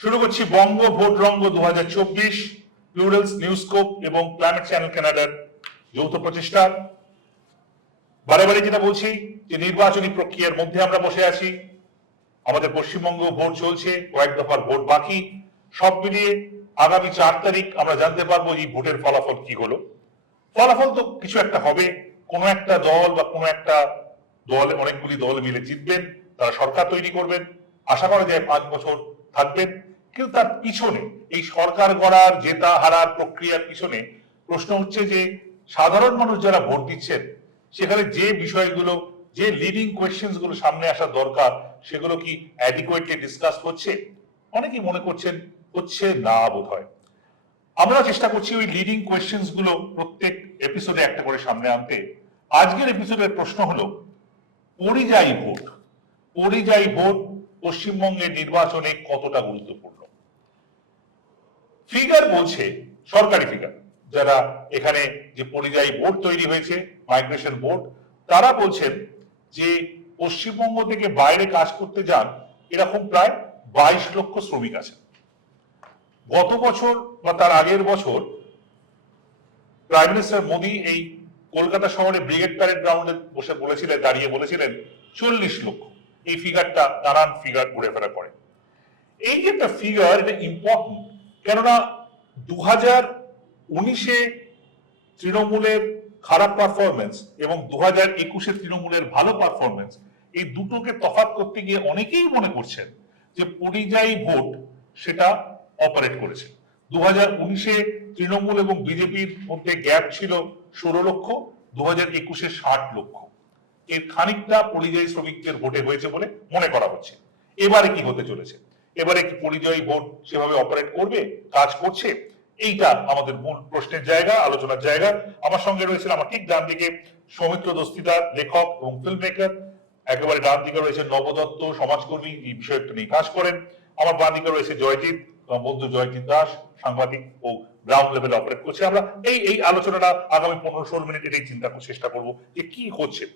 শুরু করছি বঙ্গ ভোট রঙ্গ 2024, প্লুরালস নিউজস্কোপ এবং ক্লাইমেট চ্যানেল কানাডার যৌথ প্রচেষ্টা। বারে বারে যেটা বলছি যে নির্বাচনী প্রক্রিয়ার মধ্যে আমরা বসে আছি, আমাদের পশ্চিমবঙ্গ ভোট চলছে, কয়েক দফার ভোট বাকি, সব মিলিয়ে আগামী 4 তারিখ আমরা জানতে পারবো এই ভোটের ফলাফল কি হলো। ফলাফল তো কিছু একটা হবে, কোনো একটা দল বা কোনো একটা দল, অনেকগুলি দল মিলে জিতবেন, তারা সরকার তৈরি করবেন, আশা করা যায় 5 বছর থাকবেন। কিন্তু তার পিছনে এই সরকার গড়ার জেতা হারার প্রক্রিয়ার পিছনে প্রশ্ন হচ্ছে যে সাধারণ মানুষ যারা ভোট দিচ্ছেন সেখানে যে বিষয়গুলো, যে লিডিং কোয়েশ্চেন্স গুলো সামনে আসা দরকার সেগুলো কি অ্যাডিকুয়েটলি ডিসকাস হচ্ছে? অনেকেই মনে করছেন হচ্ছে না বোধ হয়। আমরা চেষ্টা করছি ওই লিডিং কোয়েশ্চেন্স গুলো প্রত্যেক এপিসোডে একটা করে সামনে আনতে। আজকের এপিসোডের প্রশ্ন হলো পরিযায়ী ভোট। পরিযায়ী ভোট পশ্চিমবঙ্গের নির্বাচনে কতটা গুরুত্বপূর্ণ? ফিগার বলছে, সরকারি ফিগার, যারা এখানে যে পরিযায়ী ভোট তৈরি হয়েছে, মাইগ্রেশন ভোট, তারা বলছেন যে পশ্চিমবঙ্গ থেকে বাইরে কাজ করতে যান এরকম প্রায় 22 লক্ষ শ্রমিক আছে। গত বছর বা তার আগের বছর প্রাইম মিনিস্টার মোদী এই কলকাতা শহরে ব্রিগেড প্যারেড গ্রাউন্ডে বসে বলেছিলেন, দাঁড়িয়ে বলেছিলেন 40 লক্ষ। এই ফিগারটা নানান ফিগার ঘুরেফেরা করে। এই যে একটা ফিগার, এটা ইম্পর্টেন্ট, কেননা 2019-এ তৃণমূলের খারাপ পারফরমেন্স এবং 2021-এ তৃণমূলের ভালো পারফরমেন্স, এই দুটোকে তফাৎ করতে গিয়ে অনেকেই মনে করছেন যে পরিযায়ী ভোট সেটা অপারেট করেছে। 2019-এ তৃণমূল এবং বিজেপির মধ্যে গ্যাপ ছিল 16 লক্ষ, 2021-এ 60 লক্ষ। এর খানিকটা পরিযায়ী শ্রমিকদের ভোটে হয়েছে বলে মনে করা হচ্ছে। এবারে কি হতে চলেছে? এবারে কি পরিযায়ী ভোট সেভাবে অপারেট করবে, কাজ করছে? এইটা আমাদের মূল প্রশ্নের জায়গা, আলোচনার জায়গা। আমার সঙ্গে রয়েছেন আমার ঠিক ডান দিকে সৌমিত্র দস্তিদার, লেখক এবং ফিল্ম মেকার। একেবারে ডান দিকে রয়েছে নবদত্ত, সমাজকর্মী, এই বিষয়টা নিয়ে কাজ করেন। আমার বাম দিকে রয়েছে জয়জিৎ, বন্ধু জয়জিৎ দাস, সাংবাদিক ও গ্রাউন্ড লেভেলে অপারেট করছে। আমরা এই আলোচনাটা আগামী 15-16 মিনিট এটাই চিন্তা করার চেষ্টা করবো যে কি হচ্ছে।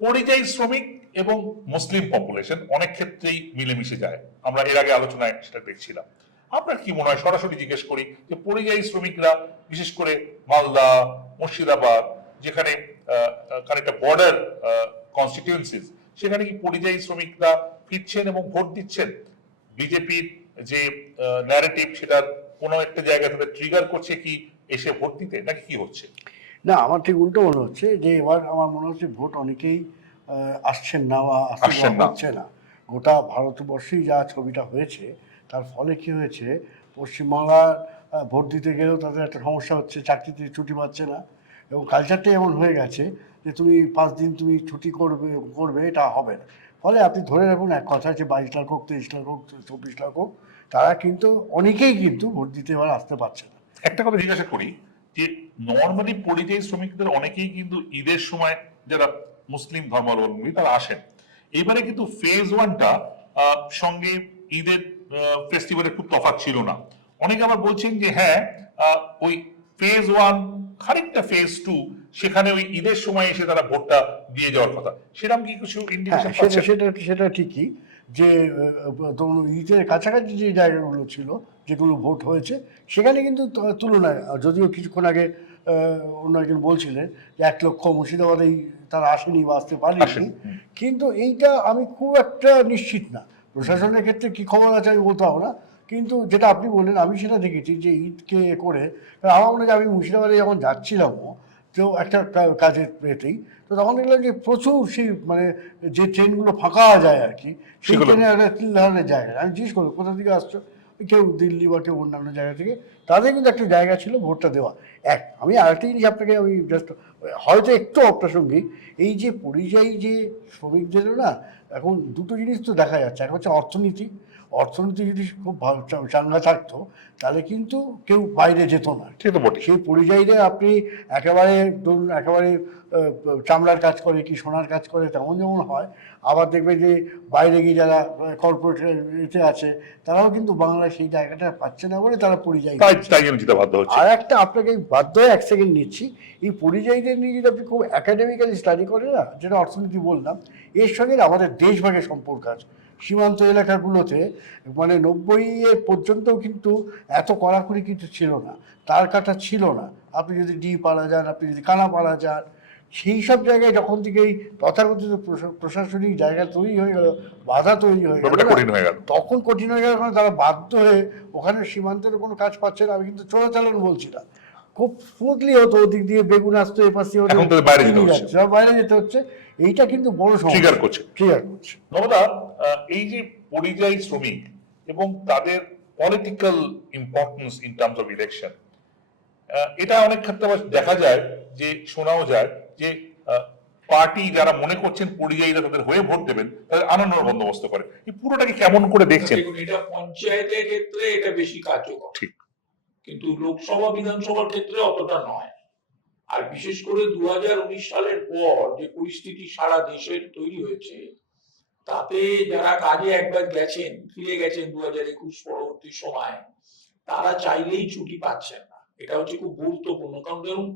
পরিযায়ী শ্রমিক এবং মুসলিম পপুলেশন অনেক ক্ষেত্রেই মিলেমিশে যায়, আমরা এর আগে আলোচনায় সেটা দেখছিলাম। আপনার কি মনে হয়, সরাসরি জিজ্ঞেস করি, যে পরিযায়ী শ্রমিকরা বিশেষ করে মালদা, মুর্শিদাবাদ, যেখানে একটা বর্ডার কনস্টিটিউয়েন্সিস, সেখানে কি পরিযায়ী শ্রমিকরা ফিরছেন এবং ভোট দিচ্ছেন? বিজেপির যে ন্যারেটিভ সেটার কোনো একটা জায়গায় তাদের ট্রিগার করছে কি এসে ভোট দিতে, নাকি কি হচ্ছে? না, আমার ঠিক উল্টো মনে হচ্ছে যে এবার আমার মনে হচ্ছে ভোট অনেকেই আসছেন না বা হচ্ছে না। গোটা ভারতবর্ষেই যা ছবিটা হয়েছে তার ফলে কি হয়েছে, পশ্চিমবাংলার ভোট দিতে গেলেও তাদের একটা সমস্যা হচ্ছে, চাকরিতে ছুটি পাচ্ছে না। এবং কালচারটাই এমন হয়ে গেছে যে তুমি 5 দিন তুমি ছুটি করবে এটা হবে না। ফলে আপনি ধরে রাখুন, এক কথা যে 22 লাখ হোক, 23 লাখ হোক, 24 লাখ হোক, তারা কিন্তু অনেকেই কিন্তু ভোট দিতে এবার আসতে পারছে না। একটা কথা জিজ্ঞাসা করি, যে নর্মালি পরিযায়ী শ্রমিকদের অনেকেই কিন্তু ঈদের সময়, যারা মুসলিম ধর্মাবলম্বী, তারা আসেন। এবারে কিন্তু ফেজ 1টা সঙ্গে ঈদের ফেস্টিভ্যালের খুব তফাৎ ছিল না। অনেকে আবার বলছেন যে হ্যাঁ, ওই ফেজ 1 খানিকটা ফেজ 2, সেখানে ওই ঈদের সময় এসে তারা ভোটটা দিয়ে যাওয়ার কথা। সেরকম কি কিছু ইন্ডিকেশন পাচ্ছেন? সেটা ঠিকই যে ঈদের কাছাকাছি যে জায়গাগুলো ছিল, যেগুলো ভোট হয়েছে, সেখানে কিন্তু তুলনায়, যদিও কিছুক্ষণ আগে অন্য একজন বলছিলেন যে 1 লক্ষ মুর্শিদাবাদেই তারা আসেনি বা আসতে পারেনি, কিন্তু এইটা আমি খুব একটা নিশ্চিত না। প্রশাসনের ক্ষেত্রে কি খবর আছে আমি বলতে পারবো না, কিন্তু যেটা আপনি বললেন আমি সেটা দেখেছি যে ঈদকে করে আমার মনে হয় আমি মুর্শিদাবাদে যখন যাচ্ছিলামও, তো একটা কাজের পেতেই, তো তখন দেখলাম যে প্রচুর সেই মানে যে ট্রেনগুলো ফাঁকা যায় আর কি, সেই ট্রেনে একটা 3 ধরনের জায়গা। আমি জিজ্ঞেস করলাম কোথা থেকে আসছো, কেউ দিল্লি বা কেউ অন্যান্য জায়গা থেকে, তাদের কিন্তু একটা জায়গা ছিল ভোটটা দেওয়া। আমি আরেকটা জিনিস আপনাকে আমি জাস্ট হয়তো একটু অপ্রাসঙ্গিক, এই যে পরিযায়ী যে শ্রমিকদের না, এখন দুটো জিনিস তো দেখা যাচ্ছে। এক হচ্ছে অর্থনীতি যদি খুব ভালো চাঙ্গা থাকতো তাহলে কিন্তু কেউ বাইরে যেত না। সেই পরিযায়ীদের আপনি একেবারে ধরুন একেবারে চামড়ার কাজ করে কি সোনার কাজ করে তেমন যেমন হয়, আবার দেখবে যে বাইরে গিয়ে যারা কর্পোরেটে আছে তারাও কিন্তু বাংলায় সেই জায়গাটা পাচ্ছে না বলে তারা পরিযায়ী। আর একটা আপনাকে বাধ্য হয়ে 1 সেকেন্ড নিচ্ছি, এই পরিযায়ীদের নিয়ে যদি আপনি খুব একাডেমিক্যালি স্টাডি করেন না, যেটা অর্থনীতি বললাম, এর সঙ্গে আমাদের দেশভাগের সম্পর্ক আছে। সীমান্ত এলাকাগুলোতে মানে 90-এর পর্যন্তও কিন্তু এত কড়াকড়ি কিন্তু ছিল না, তার কাটা ছিল না। আপনি যদি পাড়া যান, আপনি যদি কানাপাড়া যান, সেই সব জায়গায় যখন থেকে এই তথাকথিত প্রশাসনিক জায়গা তৈরি হয়ে গেল, বাধা তৈরি হয়ে গেল, ব্যাপারটা কঠিন হয়ে গেল। তখন কঠিন হয়ে গেল, কারণ তারা বাধ্য হয়ে ওখানে সীমান্তের কোনো কাজ পাচ্ছে না। আমি কিন্তু চোরাচালান বলছি না, খুব স্মুথলি হতো, ওদিক দিয়ে বেগুন আসতো, এপাশ দিয়ে এখন তো বাইরে যেতে হচ্ছে। বাইরে যেতে হচ্ছে। এইটা কিন্তু বড় সমস্যা, ট্রিগার করছে। নবদা, এই যে পরিযায়ী শ্রমিক এবং তাদের political importance in terms of election, এটা অনেক ক্ষেত্রে আবার দেখা যায় যে, শোনাও যায় যে পার্টি যারা মনে করছেন পরিযায়ীরা তাদের হয়ে ভোট দেবেন, তাদের আনানোর বন্দোবস্ত করে। এই পুরোটাকে কেমন করে দেখছেন? এটা পঞ্চায়েতের ক্ষেত্রে এটা বেশি কার্যকর, ঠিক, কিন্তু লোকসভা বিধানসভার ক্ষেত্রে অতটা নয়। আর বিশেষ করে 2019 সালের পর যে পরিস্থিতি সারা দেশের তৈরি হয়েছে, তাতে যারা কাজে একবার গেছেন, ফিরে গেছেন 2021 পরবর্তী সময়, তারা চাইলেই ছুটি পাচ্ছেন না। এটা হচ্ছে খুব গুরুত্বপূর্ণ। কারণ ধরুন,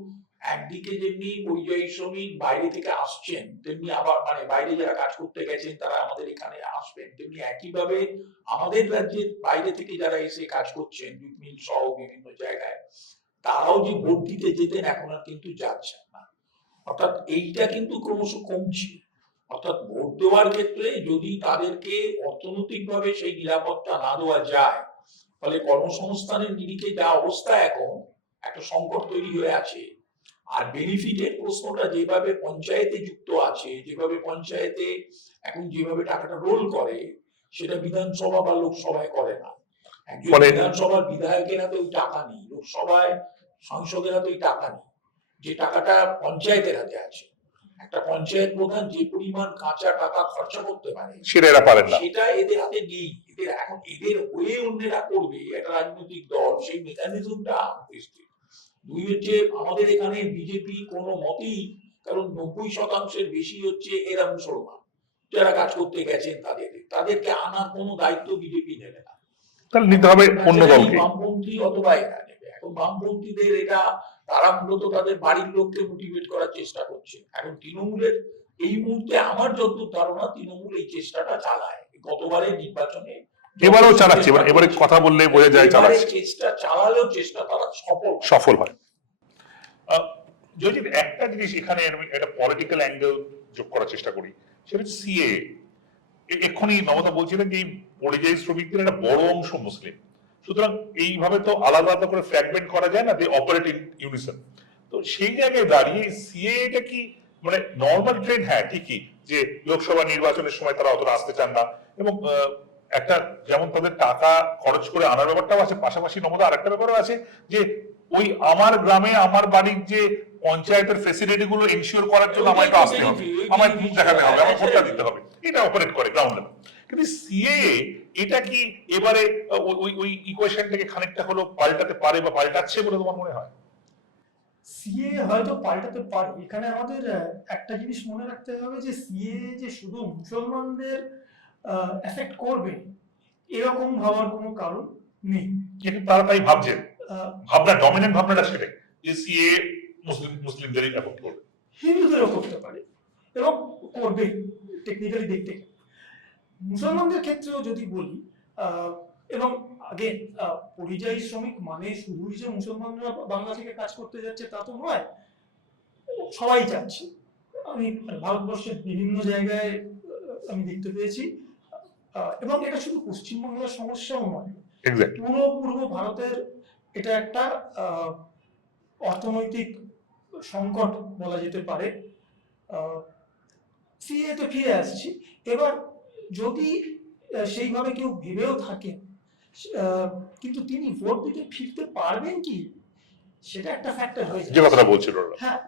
একদিকে যেমনি পরিযায়ী শ্রমিক বাইরে থেকে আসছেন, তেমনি আবার মানে বাইরে যারা কাজ করতে গেছেন তারা আমাদের এখানে আসবেন, তেমনি একইভাবে আমাদের রাজ্যের বাইরে থেকে যারা এসে কাজ করছেন মিল সহ বিভিন্ন জায়গায়, তারাও যে ভোট দিতে যেতেন এখন আর কিন্তু যাচ্ছেন না। অর্থাৎ এইটা কিন্তু ক্রমশ কমছে। অর্থাৎ ভোট দেওয়ার ক্ষেত্রে যদি তাদেরকে অর্থনৈতিকভাবে সেই নিরাপত্তা না দেওয়া যায়, ফলে কর্মসংস্থানের নিরিখে যা অবস্থা এখন একটা সংকট তৈরি হয়ে আছে। আর বেনিফিটের প্রশ্নটা যেভাবে পঞ্চায়েতে যুক্ত আছে, যেভাবে পঞ্চায়েতে এখন যেভাবে টাকাটা রোল করে, সেটা বিধানসভা বা লোকসভায় করে না। একজন বিধানসভার বিধায়কের হাতে ওই টাকা নেই, লোকসভায় সাংসদের হাতে ওই টাকা নেই, যে টাকাটা পঞ্চায়েতের হাতে আছে। একটা পঞ্চায়েত প্রধান যে পরিমাণ কাঁচা টাকা খরচা করতে পারে সেটা এরা পারেন না, সেটা এদের হাতে নেই। এদের এখন এদের হয়ে অন্যরা করবে, একটা রাজনৈতিক দল, সেই মেকানিজমটা উপস্থিত। দুই হচ্ছে, আমাদের এখানে বিজেপি কোনো মতেই, কারণ 90% বেশি হচ্ছে এরা মুসলমান যারা কাজ করতে গেছেন, তাদেরকে আনার কোনো দায়িত্ব বিজেপি নেবে না, তাহলে নিতে হবে অন্য দলকে। বামপন্থী অথবা এরা নেবে। এখন বামপন্থীদের এটা, তারা মূলত তাদের বাড়ির লোককে মোটিভেট করার চেষ্টা করছে। এখন তৃণমূলের এই মুহূর্তে আমার যতদূর ধারণা, তৃণমূল এই চেষ্টাটা চালায়, গতবারের নির্বাচনে এবারেও চালাচ্ছে। এবারে কথা বললে বোঝা যায় চালাচ্ছে। চেষ্টা চালালেও চেষ্টা তারা সফল হয়। যদি একটা জিনিস এখানে একটা পলিটিক্যাল অ্যাঙ্গেল যোগ করার চেষ্টা করি, সেটা হচ্ছে সিএ। এক্ষুনি নবতা বলছিলেন যে পরিযায়ী শ্রমিকদের একটা বড় অংশ মুসলিম, সুতরাং এইভাবে তো আলাদা আলাদা করে ফ্র্যাগমেন্ট করা যায় না, দে অপারেট ইন ইউনিসন। তো সেই জায়গায় দাঁড়িয়ে সিএ এটা কি মানে নর্মাল ট্রেন্ড? হ্যাঁ ঠিকই যে লোকসভা নির্বাচনের সময় তারা অতটা আসতে চান না, এবং একটা যেমন তাদের টাকা খরচ করে আনার ব্যাপারটাও আছে, পাশাপাশি নবদা আরেকটা ব্যাপারও আছে যে ওই আমার গ্রামে আমার বাড়ির যে পঞ্চায়েতের ফেসিলিটি গুলো এনশিওর করার জন্য আমায় একটু আসতে হবে, আমায় মুখ দেখাতে হবে, আমার ভোটটা দিতে হবে, এটা অপারেট করে গ্রাউন্ড লেভেল। কিন্তু সিএ এটা কি এবারে ওই ইকুয়েশনটাকে খানিকটা হলো পাল্টাতে পারে বা পাল্টাচ্ছে বলে তোমার মনে হয়? সিএ হয়তো পাল্টাতে পারে। এখানে আমাদের একটা জিনিস মনে রাখতে হবে যে সিএ যে শুধু মুসলমানদের এফেক্ট করবে এরকম ভাবার কোনো কারণ নেই। কিন্তু তারা তাই ভাবছেন, ভাবনা ডমিনেন্ট ভাবনাটা সেটাই যে সিএ মুসলিমদেরই এফেক্ট করবে, হিন্দুদেরও করতে পারে এবং করবে টেকনিক্যালি দেখতে। মুসলমানদের ক্ষেত্রেও যদি বলি, এবং আগে পরিযায়ী শ্রমিক মানে শুধুই যে মুসলমানরা বাংলা থেকে কাজ করতে যাচ্ছে তা তো নয়, সবাই যাচ্ছে। আমি ভারতবর্ষের বিভিন্ন জায়গায় আমি দেখতে পেয়েছি, এবং এটা শুধু পশ্চিমবাংলার সমস্যাও নয়, পুরো পূর্ব ভারতের এটা একটা অর্থনৈতিক সংকট বলা যেতে পারে। সিএতে ফিরে আসছি। এবার যদি সেইভাবে কেউ ভেবেও থাকেন, কিন্তু তিনি ভোট দিতে ফিরতে পারবেন কি, সেটা একটা ফ্যাক্টর হয়ে যায়। যে কথাটা বলছিল। হ্যাঁ,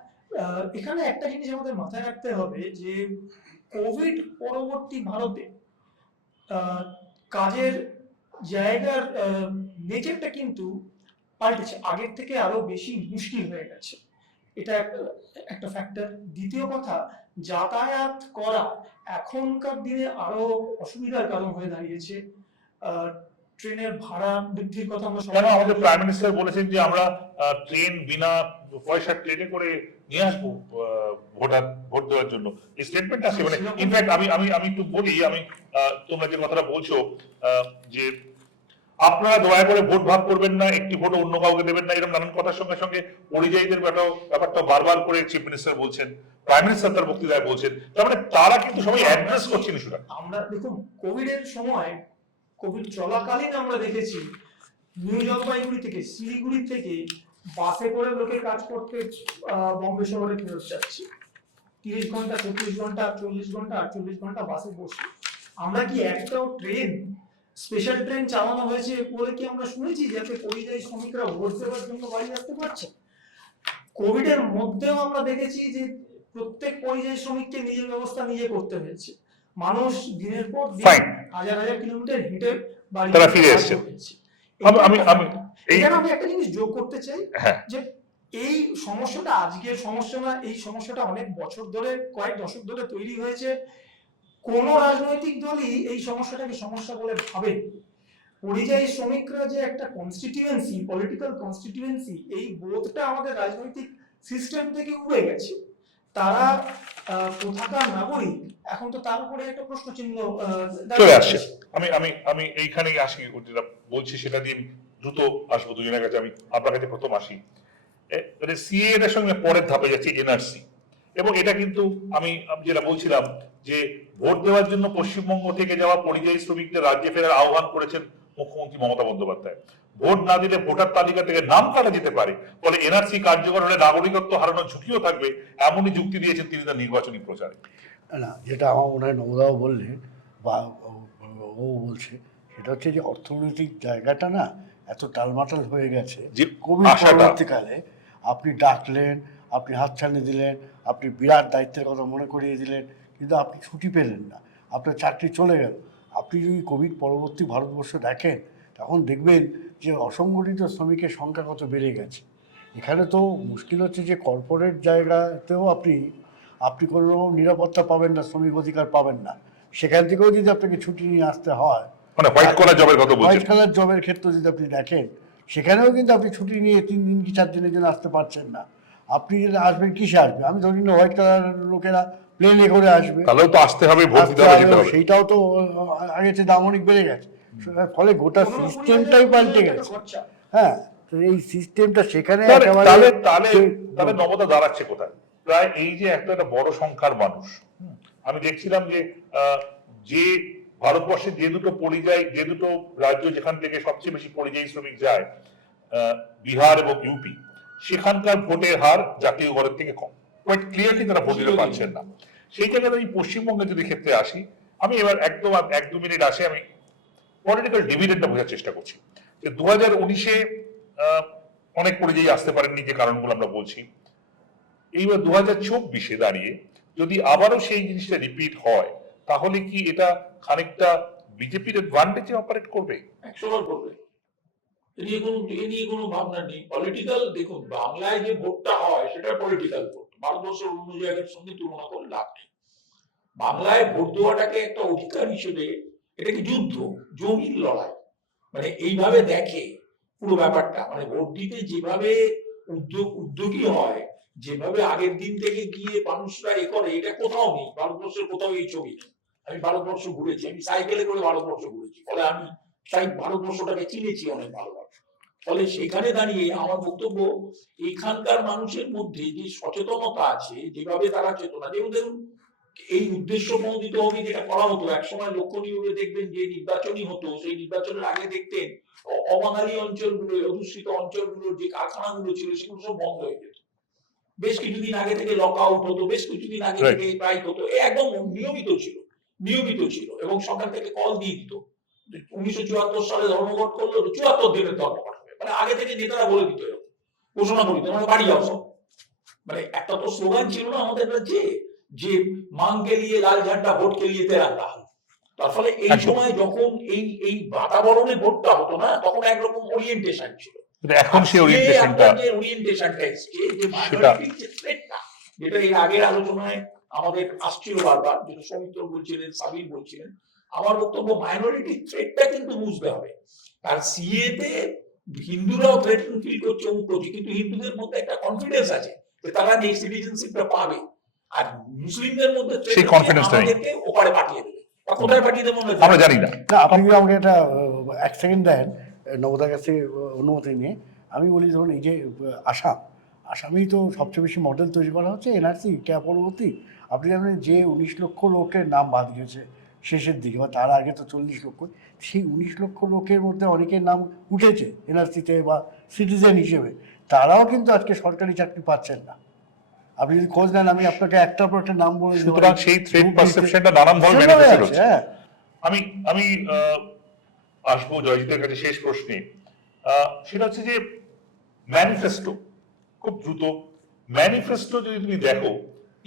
এখানে একটা জিনিস আমাদের মাথায় রাখতে হবে যে কোভিড পরবর্তী ভারতে কাজের জায়গার নেচারটা কিন্তু পাল্টেছে, আগের থেকে আরো বেশি মুশকিল হয়ে গেছে, এটা একটা ফ্যাক্টর। দ্বিতীয় কথা, যাতায়াত করা এখনকার দিনে আরো অসুবিধার কারণ হয়ে দাঁড়িয়েছে। ট্রেনের ভাড়া বৃদ্ধির কথা আমরা কেন আমাদের প্রাইম মিনিস্টার বলেছেন যে আমরা ট্রেন বিনা পয়সা ট্রেনে করে নিয়ে আসবো ভোট দেওয়ার জন্য, এই স্টেটমেন্ট আছে। মানে ইনফ্যাক্ট আমি একটু বলি, তোমরা যে কথাটা বলছো যে আপনারা দয়া করে ভোট ভাগ করবেন না, একটি ভোট অন্য কাউকে দেবেন না, এরকম নানান কথার সঙ্গে সঙ্গে পরিযায়ীদের ব্যাপারটা বারবার করে চিফ মিনিস্টার বলছেন, প্রাইম মিনিস্টার তার বক্তৃতায় বলছেন। তার মানে তারা কিন্তু সবাই অ্যাড্রেস করছেন ইস্যুটা। আমরা দেখুন কোভিড এর সময়, কোভিড চলাকালীন আমরা দেখেছি নিউ জলপাইগুড়ি থেকে, শিলিগুড়ি থেকে বাসে করে লোকে কাজ করতে বম্বে শহরে ফেরত যাচ্ছে। 30 ঘন্টা, 34 ঘন্টা, 40 ঘন্টা, 48 ঘন্টা বাসে বসে। আমরা কি একটাও ট্রেন, স্পেশাল ট্রেন চালানো হয়েছে বলে কি আমরা শুনেছি যাতে পরিযায়ী শ্রমিকরা ভোট দেওয়ার জন্য বাড়ি আসতে পারছে? কোভিড এর মধ্যেও আমরা দেখেছি যে প্রত্যেক পরিযায়ী শ্রমিককে নিজের ব্যবস্থা নিজে করতে হয়েছে। মানুষ দিনের পর দিন হাজার হাজার কিলোমিটার হেঁটে বাড়ি তারা ফিরে এসেছে। এখানে আমি একটা জিনিস যোগ করতে চাই, হ্যাঁ, যে এই সমস্যাটা আজকের সমস্যা না, এই সমস্যাটা অনেক বছর ধরে, কয়েক দশক ধরে তৈরি হয়েছে। কোন রাজনৈতিক দলই এই সমস্যাটাকে সমস্যা বলে ভাবে। পরিযায়ী শ্রমিকরা যে একটা কনস্টিটিউয়েন্সি, পলিটিক্যাল কনস্টিটিউয়েন্সি, এই বোধটা আমাদের রাজনৈতিক সিস্টেম থেকে উড়ে গেছে। তারা কোথাকার নাগরিক, এখন তো তার উপরে একটা প্রশ্ন চিহ্ন চলে আসছে। আমি এইখানেই আসি, যেটা বলছি সেটা দিয়ে দ্রুত আসবো দুজনের কাছে। আমি আপনার কাছে প্রথম আসি। সিএ এর সঙ্গে পরের ধাপে যাচ্ছে এনআরসি, এবং এটা কিন্তু আমি যেটা বলছিলাম যে ভোট দেওয়ার জন্য পশ্চিমবঙ্গ থেকে যাওয়া পরিযায়ী শ্রমিকদের রাজ্যে ফেরার আহ্বান করেছেন মুখ্যমন্ত্রী মমতা বন্দ্যোপাধ্যায়। ভোট না দিলে ভোটার তালিকা থেকে নাম কাটা যেতে পারে, ফলে এনআরসি কার্যকর হলে নাগরিকত্ব হারানোর ঝুঁকিও থাকবে, এমনই যুক্তি দিয়েছেন তিনি তার নির্বাচনী প্রচারে। না, যেটা আমার মনে হয় নবদাও বললেন বা ও বলছে, সেটা হচ্ছে যে অর্থনৈতিক জায়গাটা না এত টালমাটাল হয়ে গেছে যে কোভিড পরবর্তীকালে আপনি ডাকলেন, আপনি হাতছানি দিলেন, আপনি বিরাট দায়িত্বের কথা মনে করিয়ে দিলেন, কিন্তু আপনি ছুটি পেলেন না, আপনার চাকরি চলে গেল। আপনি যদি কোভিড পরবর্তী ভারতবর্ষ দেখেন, তখন দেখবেন যে অসংগঠিত শ্রমিকের সংখ্যা কত বেড়ে গেছে। এখানে তো মুশকিল হচ্ছে যে কর্পোরেট জায়গাতেও আপনি কোনো রকম নিরাপত্তা পাবেন না, শ্রমিক অধিকার পাবেন না। সেখান থেকেও যদি আপনাকে ছুটি নিয়ে আসতে হয়, মানে হোয়াইট কলার জবের কথা বলছেন, হোয়াইট কলার জবের ক্ষেত্রে যদি আপনি দেখেন, সেখানেও কিন্তু আপনি ছুটি নিয়ে 3 দিন কি 4 দিনের জন্য আসতে পারছেন না। আপনি যদি আসবেন, কিসে আসবে? আমি ধরি না হোয়াইট কালার লোকেরা প্লেনে করে আসবে, তাহলেও তো আসতে হবে, ভোট দিতে হবে, যেতে হবে। সেইটাও তো আগের চেয়ে দাম অনেক বেড়ে গেছে, ফলে গোটা সিস্টেমটাই পাল্টে গেছে। হ্যাঁ, তো এই সিস্টেমটা সেখানে তাহলে নবদা দাঁড়াচ্ছে কোথায়? প্রায় এই যে একটা বড় সংখ্যার মানুষ, আমি দেখছিলাম যে ভারতবর্ষের যে দুটো রাজ্য যেখান থেকে সবচেয়ে বেশি পরিযায়ী শ্রমিক যায়, বিহার এবং ইউপি, সেখানকার ভোটের হার জাতীয় গড়ের থেকে কম, কোয়াইট ক্লিয়ারলি তারা ভোট দিতে পারছেন না। সেই জায়গায় আমি পশ্চিমবঙ্গের যদি ক্ষেত্রে আসি, আমি এবার একদম 1-2 মিনিট আসে, আমি পলিটিক্যাল ডিভিডেন্ডটা বোঝার চেষ্টা করছি। যে 2019-এ অনেক পরিযায়ী আসতে পারেননি, যে কারণগুলো আমরা বলছি। এইবার 2024-এ দাঁড়িয়ে যদি আবারও সেই জিনিসটা রিপিট হয়, তাহলে কি এটা খানিকটা বিজেপির অ্যাডভান্টেজে অপারেট করবে? 100বার করবে। এ নিয়ে কোনো ভাবনা নেই। পলিটিক্যাল, দেখুন বাংলায় যে ভোটটা হয় সেটা পলিটিক্যাল ভোট, ভারতবর্ষের অন্য জায়গার সঙ্গে তুলনা করে লাভ নেই। বাংলায় ভোট দেওয়াটাকে একটা অধিকার হিসেবে, এটাকে যুদ্ধ, জমির লড়াই, মানে এইভাবে দেখে পুরো ব্যাপারটা। মানে ভোট দিতে যেভাবে উদ্যোগী হয়, যেভাবে আগের দিন থেকে গিয়ে মানুষরা এ করে, এটা কোথাও নেই, ভারতবর্ষের কোথাও এই ছবি নেই। আমি ভারতবর্ষ ঘুরেছি, আমি সাইকেলে করে ভারতবর্ষ ঘুরেছি, ফলে আমি ভারতবর্ষটাকে চিনেছি অনেক ভালোভাবে। ফলে সেখানে দাঁড়িয়ে আমার বক্তব্য, এখানকার মানুষের মধ্যে যে সচেতনতা আছে, যেভাবে তারা চেতনা, যেমন ধরুন এই উদ্দেশ্য প্রণোদিত হবে যেটা করা হতো একসময়, লক্ষণীয় দেখবেন যে নির্বাচনই হতো, সেই নির্বাচনের আগে দেখতেন অবাঙালি অঞ্চলগুলো, অধ্যুষিত অঞ্চলগুলোর যে কারখানাগুলো ছিল সেগুলো সব বন্ধ হয়ে যেত। বেশ কিছুদিন আগে থেকে লক আউট হতো, বেশ কিছুদিন আগে থেকে স্ট্রাইক হতো, একদম নিয়মিত ছিল এবং সরকার থেকে কল দিয়ে দিত 1974 সালে ধর্মঘট করলো, 74 দিনের ধর্মঘট হবে, মানে আগে থেকে নেতারা বলে দিত, এরকম ঘোষণা করে দিত, মানে বাড়ি যাও সব। মানে একটা তো স্লোগান ছিল না আমাদের রাজ্যে, যে মাংকে লিয়ে লাল ঝান্ডা, ভোটকে লিয়ে তেরাঙ্গা। তার ফলে এই সময় যখন এই বাতাবরণে ভোটটা হতো না, তখন একরকম ওরিয়েন্টেশন ছিল। এখন সেই ওরিয়েন্টেশনটা এসছে, যে মাইনরিটির থ্রেটটা, যেটা এর আগের আলোচনায় আমাদের আসছিল বারবার, যেটা সৌমিত্র বলছিলেন, সাবির বলছিলেন, আমার বক্তব্য মাইনরিটি থ্রেটটা কিন্তু বুঝতে হবে। আর সিএ তে হিন্দুরাও থ্রেট ফিল করছে, কিন্তু হিন্দুদের মধ্যে একটা কনফিডেন্স আছে তারা যে সিটিজেনশিপটা পাবে, আর মুসলিমদের মধ্যে সেই confidence টা নেই। আমাদেরকে ওপারে পাঠিয়ে দেবে, বা কোথায় পাঠিয়ে দেবে আমরা জানি না। না, আপনি যদি আমাকে একটা এক সেকেন্ড দেন নবদার কাছে অনুমতি নিয়ে, আমি বলি ধরুন এই যে আসামেই তো সবচেয়ে বেশি মডেল তৈরি করা হচ্ছে এনআরসি ক্যা পরবর্তী। আপনি জানেন যে 19 লক্ষ লোকের নাম বাদ গেছে শেষের দিকে, বা তার আগে তো 40 লক্ষ, সেই 19 লক্ষ লোকের মধ্যে অনেকের নাম উঠেছে এনআরসিতে বা সিটিজেন হিসেবে, তারাও কিন্তু আজকে সরকারি চাকরি পাচ্ছেন না। আপনি যদি খোঁজ নেন, আমি আপনাকে একটার পর একটা নাম বলে দিতে সুতরাং পারি। সেই থ্রেট পারসেপশনটা নানান ভাবে সেভাবে ম্যানিফেস্ট আছে, হচ্ছে। হ্যাঁ। আমি আসবো জয়জিতের কাছে শেষ প্রশ্নে। সেটা হচ্ছে যে ম্যানিফেস্টো, খুব দ্রুত ম্যানিফেস্টো যদি তুমি দেখো,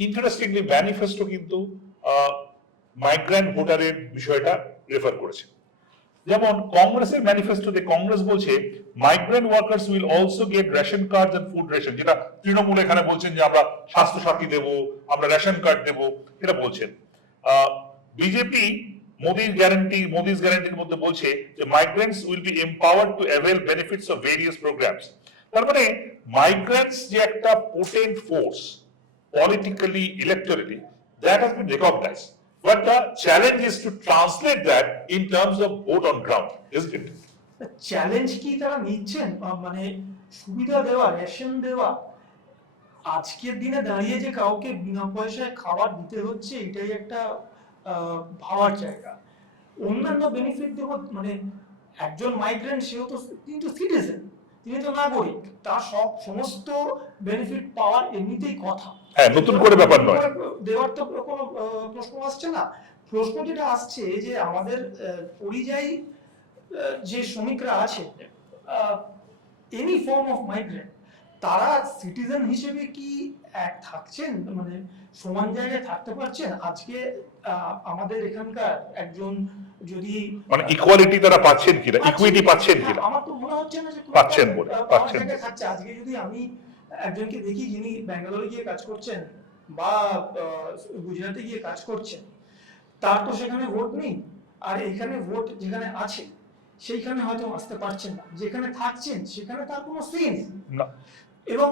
ইন্টারেস্টিংলি ম্যানিফেস্টো কিন্তু মাইগ্রেন্ট ভোটারের বিষয়টা রেফার করেছে। যেমন কংগ্রেসের ম্যানিফেস্টোতে কংগ্রেস বলছে migrant workers will also get ration card and food ration, যেটা তৃণমূল এখানে বলছেন যে আমরা স্বাস্থ্য সাথী দেব, আমরা রেশন কার্ড দেব, এটা বলছেন। বিজেপি মোদিজ গ্যারান্টির মধ্যে বলছে যে migrants will be empowered two avail benefits of various programs. তার মানে মাইগ্রেন্টস যে একটা potent force politically, electorally, that has been recognized. But the challenge is to translate that in terms of vote on ground, isn't it? Challenge কি তারা নিচ্ছেন? মানে সুবিধা দেওয়া, রেশন দেওয়া, আজকের দিনে দাঁড়িয়ে যে কাউকে বিনা পয়সায় খাবার দিতে হচ্ছে, এটাই একটা ভাবার জায়গা। অন্যান্য বেনিফিট দেবো, মানে একজন মাইগ্রেন্ট সেও তো, তিনি তো সিটিজেন, তিনি তো নাগরিক, তার সমস্ত বেনিফিট পাওয়ার এমনিতেই কথা। হ্যাঁ, নতুন করে ব্যাপার নয়। দেওয়ার তো কোনো প্রশ্ন আসছে না। প্রশ্ন যেটা আসছে যে আমাদের পরিযায়ী যে শ্রমিকরা আছে, এনি ফর্ম অফ মাইগ্রেন্ট, তারা সিটিজেন হিসেবে কি এক থাকছেন, মানে সমান জায়গায় থাকতে পারছেন? আজকে আমাদের এখানকার একজন যদি মানে ইকুয়ালিটি তারা পাচ্ছেন কিনা, ইকুইটি পাচ্ছেন হ্যাঁ, কিনা, আমার তো মনে হচ্ছে না যে পাচ্ছেন বলে, পাচ্ছেন জায়গায় থাকছে। আজকে যদি আমি একজনকে দেখি যিনি ব্যাঙ্গালোরে গিয়ে কাজ করছেন বা গুজরাটে গিয়ে কাজ করছেন, তার তো সেখানে ভোট নেই, আর এখানে ভোট যেখানে আছে সেইখানে হয়তো আসতে পারছেন না, যেখানে থাকছেন সেখানে তার কোনো সেন্স না। এবং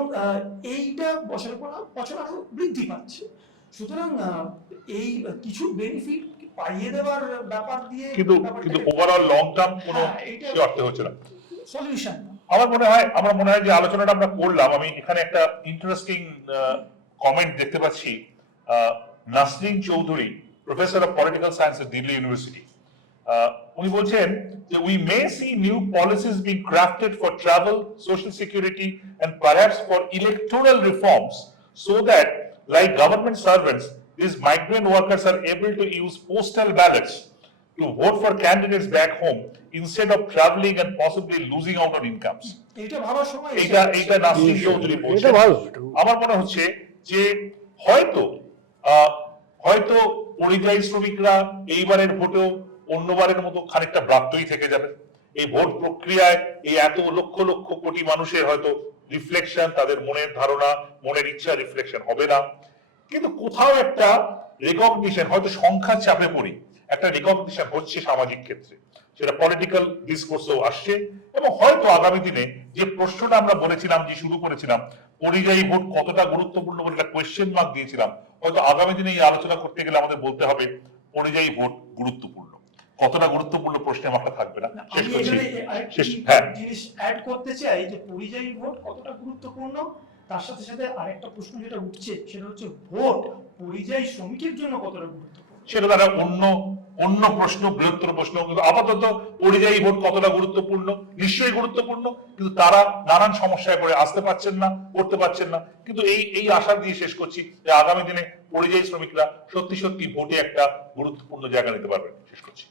এইটা বছরের পর বছর আরো বৃদ্ধি পাচ্ছে। সুতরাং এই কিছু বেনিফিট পাইয়ে দেওয়ার ব্যাপার দিয়ে কিন্তু ওভারঅল লং টার্ম কোনো এইটা সে অর্থে হচ্ছে না। সলিউশন। আমার মনে হয় যে আলোচনাটা আমরা করলাম, আমি এখানে একটা ইন্টারেস্টিং কমেন্ট দেখতে পাচ্ছি। Nasrin Chowdhury, professor of political science at Delhi university, উনি বলছেন যে we may see new policies being crafted for travel, social security and perhaps for electoral reforms so that like government servants these migrant workers are able to use postal ballots to vote for candidates back home instead of traveling and possibly losing out on incomes. এটা ভাবার সময় এইটা নাসরিন চৌধুরী বলছেন। এটা ভালো। আমার মনে হচ্ছে যে হয়তো পরিযায়ী শ্রমিকরা এইবারের ভোটেও অন্যবারের মতো খানিকটা ব্রাত্যই থেকে যাবে। এই ভোট প্রক্রিয়ায় এই এত লক্ষ লক্ষ কোটি মানুষের হয়তো রিফ্লেকশন, তাদের মনের ধারণা, মনের ইচ্ছা রিফ্লেকশন হবে না, কিন্তু কোথাও একটা রেকগনিশন, হয়তো সংখ্যার চাপে পড়ি একটা রেকগনিশন হচ্ছে সামাজিক ক্ষেত্রে, সেটা পলিটিক্যাল ডিসকোর্সেও আসছে। এবং হয়তো আগামী দিনে যে প্রশ্নটা আমরা বলেছিলাম, যে শুরু করেছিলাম পরিযায়ী ভোট কতটা গুরুত্বপূর্ণ বলে একটা কোয়েশ্চেন মার্ক দিয়েছিলাম, হয়তো আগামী দিনে এই আলোচনা করতে গেলে আমাদের বলতে হবে পরিযায়ী ভোট গুরুত্বপূর্ণ। কতটা গুরুত্বপূর্ণ প্রশ্নে মাথা থাকবে না। শেষ করছি, হ্যাঁ, জিনিস অ্যাড করতে চাই যে পরিযায়ী ভোট কতটা গুরুত্বপূর্ণ, তার সাথে সাথে আরেকটা প্রশ্ন যেটা উঠছে সেটা হচ্ছে ভোট পরিযায়ী শ্রমিকের জন্য কতটা গুরুত্বপূর্ণ। সেটা তারা অন্য প্রশ্ন, বৃহত্তর প্রশ্ন। কিন্তু আপাতত পরিযায়ী ভোট কতটা গুরুত্বপূর্ণ, নিশ্চয়ই গুরুত্বপূর্ণ, কিন্তু তারা নানান সমস্যায় পড়ে আসতে পারছেন না, করতে পারছেন না। কিন্তু এই আশা দিয়ে শেষ করছি যে আগামী দিনে পরিযায়ী শ্রমিকরা সত্যি সত্যি ভোটে একটা গুরুত্বপূর্ণ জায়গা নিতে পারবেন। শেষ করছি।